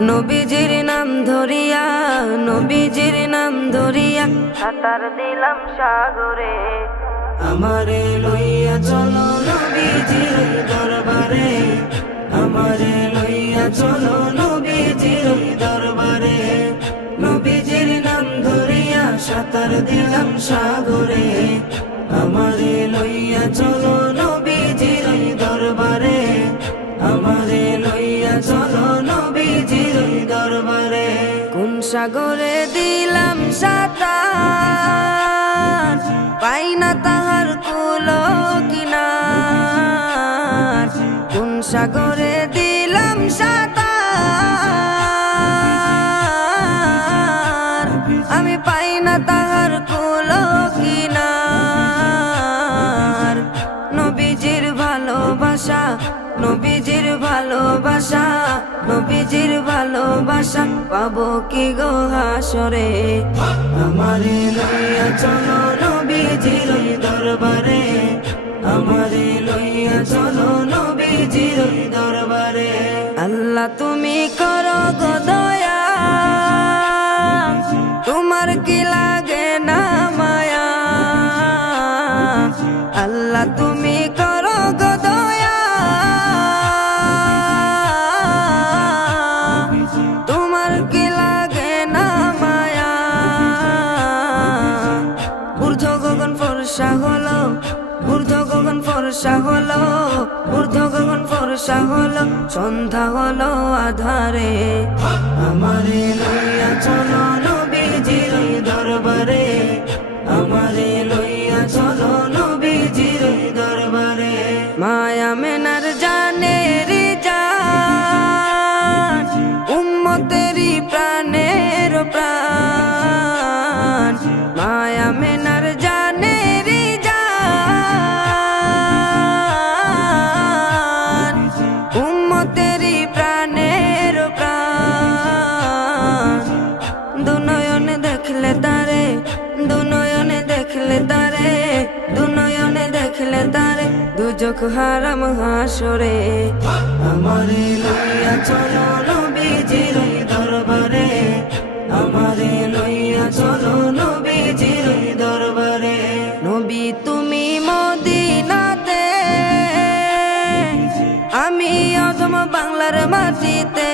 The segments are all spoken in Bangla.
নবীজির নাম ধরিয়া, নবীজির নাম ধরিয়া সাঁতার দিলাম সাগরে। আমারে লইয়া চলো নবীজির দরবারে। আমারে লইয়া চলো নবীজির দরবারে। নবীজির নাম ধরিয়া সাঁতার দিলাম সাগরে। আমারে লইয়া চলো নবীজির দরবারে। আমারে লইয়া চলো নবীজির দরবারে। কোন সাগরে দিলাম সাঁতার? পাই না তাহার কুল কিনার। কোন সাগরে দিলাম সাঁতার? আমি পাই না তাহার কুল কিনার। নবীজির ভালোবাসা নবীজির ভালোবাসা, নবীজির ভালোবাসা, পাবো কি গো আমারে লইয়া চলো নবীজির দরবারে। আমারে লইয়া চলো নবীজির দরবারে। আল্লাহ তুমি করো গো দয়া। তোমার কি লাগে ফর্ষা হলো ঊর্ধ্ব গগন ফর্ষা হলো ঊর্ধ্ব গগন ফর্ষা হলো, সন্ধ্যা হলো আধারে। আমারে লইয়া চলো নবীজির দরবারে। আমারে লইয়া চলো নবীজির দরবারে। মায়া মেনার জানে রে জান উম্মতেরি প্রাণের প্রাণ। দুজক হারাম হাসরে। আমারে লইয়া চলো নবীজির দরবারে। আমারে লইয়া চলো নবীজির দরবারে। নবী তুমি মদিনাতে। আমি অধম বাংলার মাটিতে।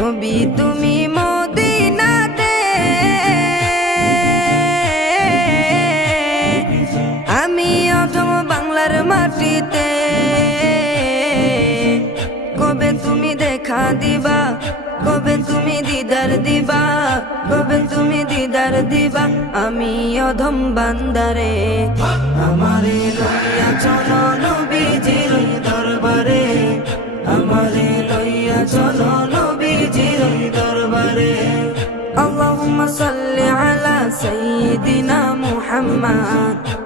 নবী তুমি মাটিতে। কবে তুমি দেখা দিবা? কবে তুমি দিদার দিবা? কবে তুমি দিদার দিবা? আমি অধম বান্দারে। আমারে লইয়া চলো নবীজির দরবারে। আমারে লইয়া চলো নবীজির দরবারে। আল্লাহুম্মা সাল্লি আলা সাইয়্যিদিনা মুহাম্মদ।